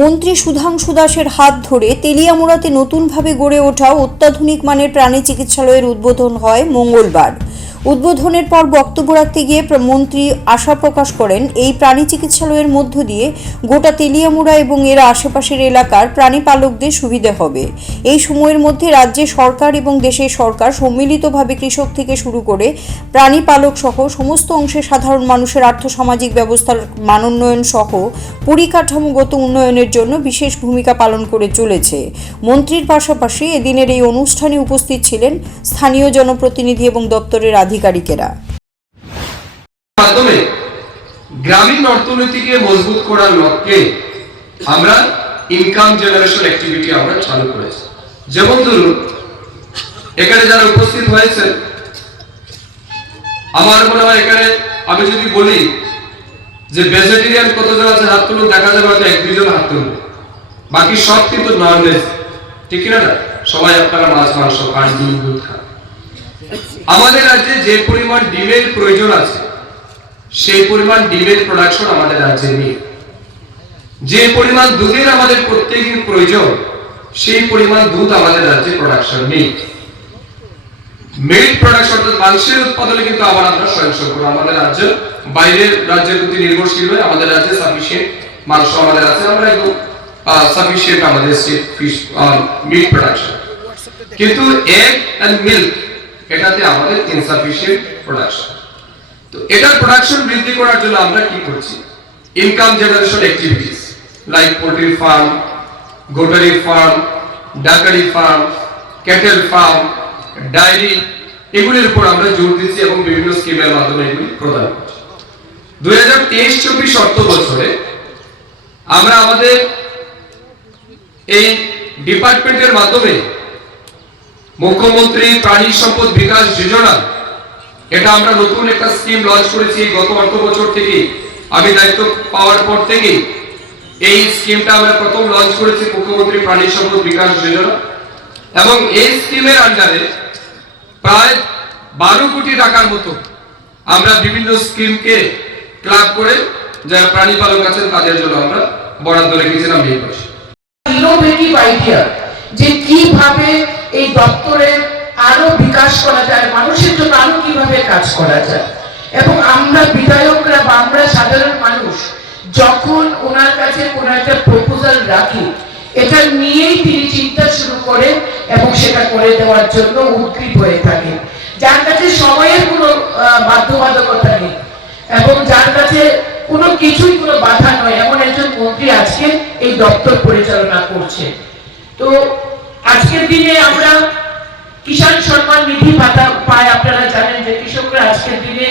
মন্ত্রী সুধাংশু দাসের হাত ধরে তেলিয়ামুড়াতে নতুনভাবে গড়ে ওঠা অত্যাধুনিক মানের প্রাণী চিকিৎসালয়ের উদ্বোধন হয় মঙ্গলবার। উদ্বোধনের পর বক্তব্য রাখতে গিয়ে মন্ত্রী আশা প্রকাশ করেন, এই প্রাণী চিকিৎসালয়ের মধ্য দিয়ে গোটা তেলিয়ামুড়া এবং এর আশেপাশের এলাকার প্রাণী পালকদের সুবিধা হবে। এই সময়ের মধ্যে রাজ্যের সরকার এবং দেশের সরকার সম্মিলিতভাবে কৃষক থেকে শুরু করে প্রাণী পালক সহ সমস্ত অংশের সাধারণ মানুষের আর্থসামাজিক ব্যবস্থার মানোন্নয়ন সহ পরিকাঠামোগত উন্নয়নের জন্য বিশেষ ভূমিকা পালন করে চলেছে। মন্ত্রীর পাশাপাশি এদিনের এই অনুষ্ঠানে উপস্থিত ছিলেন স্থানীয় জনপ্রতিনিধি এবং দপ্তরের আধিকারিকেরা। মাধ্যমে গ্রামীণ অর্থনীতিকে মজবুত করার লক্ষ্যে আমরা ইনকাম জেনারেশন অ্যাক্টিভিটি আমরা চালু করেছি। যেমন ধরুন, এখানে যারা উপস্থিত হয়েছে, আমার মনে হয় এখানে আমি যদি বলি যে ভেজিটেরিয়ান কতজন আছে হাত তুলুন, দেখা যাবে হয়তো 1-2 জন হাত তুলবে, বাকি সব কিন্তু ননভেজ, ঠিক না? সবাই আপনারা মাছ মাংস খান, ডিম দুধ খান। আমাদের রাজ্যে যে পরিমাণ ডিমের প্রয়োজন আছে সেই পরিমাণ ডিমের প্রোডাকশন আমাদের রাজ্যে নেই। যে পরিমাণ দুধের আমাদের প্রত্যেকদিন প্রয়োজন সেই পরিমাণ দুধ আমাদের রাজ্যে প্রোডাকশন নেই। মিট প্রোডাকশন মাংসের উৎপাদনে কিন্তু আমরা স্বয়ংসম্পূর্ণ। আমাদের রাজ্য বাইরের রাজ্যের প্রতি নির্ভরশীল হয়ে আমাদের রাজ্যে সাফিসিয়েন্ট মাংস আমাদের আছে, আমরা একদম সাফিসিয়েন্ট আমাদের ফিশ মিট প্রোডাকশন। কিন্তু এগ এন্ড মিল্ক এটাতে আমাদের ইনসাফিসিয়েন্ট প্রোডাকশন। তো এটার প্রোডাকশন বৃদ্ধি করার জন্য আমরা কি করছি? Income generation activities like poultry farm, goatery farm, duckery farm, cattle farm, dairy, এগুলির উপর আমরা জোর দিচ্ছি এবং বিভিন্ন স্কিমের মাধ্যমে এগুলি প্রদান করছি। 2023-24 অর্থ বছরে আমরা আমাদের এই ডিপার্টমেন্টের মাধ্যমে মুখ্যমন্ত্রী প্রাণী সম্পদ বিকাশ যোজনা, এটা আমরা নতুন একটা স্কিম লঞ্চ করেছি গত অর্থ বছর থেকে। আমি দায়িত্ব পাওয়ার পর থেকে এই স্কিমটা আমরা প্রথম লঞ্চ করেছি, মুখ্যমন্ত্রী প্রাণী সম্পদ বিকাশ যোজনা। এবং এই স্কিমের আন্ডারে প্রায় 12 কোটি টাকার মতো আমরা বিভিন্ন স্কিমকে ক্লাব করে যারা প্রাণী পালক আছেন তাদের জন্য আমরা বরাদ্দ রেখেছিলাম এই বছর। ইনোভেটিভ আইডিয়া যে কিভাবে এই দপ্তরের আরো বিকাশ করা যায়, মানুষের জন্য আরো কিভাবে কাজ করা যায়। এবং আমরা বিধায়করা বা আমরা সাধারণ মানুষ যখন ওনার কাছে কোনো একটা প্রপোজাল রাখি, এটা নিয়েই তিনি চিন্তা শুরু করেন এবং সেটা করে দেওয়ার জন্য উদ্গ্রীব হয়ে থাকেন। যার কাছে সময়ের কোনো বাধ্যবাধকতা নেই এবং যার কাছে কোনো কিছুই কোনো বাধা নয়, এমন একজন মন্ত্রী আজকে এই দপ্তর পরিচালনা করছে। তো আজকের দিনে আমরা কিষাণ সম্মান নিধি ভাতা পায়। আপনারা জানেন যে কৃষকরা আজকের দিনে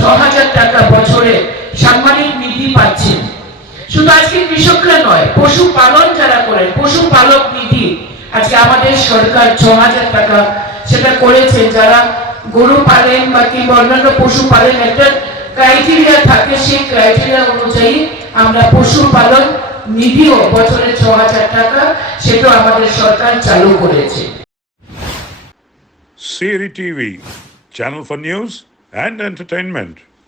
6,000 টাকা বছরে সাম্মানিক নিধি পাচ্ছেন। শুধু আজকে কৃষকরা নয়, পশুপালন যারা করেন, পশুপালক নিধি আজকে আমাদের সরকার 6,000 টাকা সেটা করেছে। যারা গরু পালেন বা কিংবা অন্যান্য পশু পালেন, একটা ক্রাইটেরিয়া থাকে, সেই ক্রাইটেরিয়া অনুযায়ী আমরা পশুপালন নিধিও বছরে 6,000 টাকা সেটাও আমাদের সরকার চালু করেছে। CRI TV, channel for news and entertainment.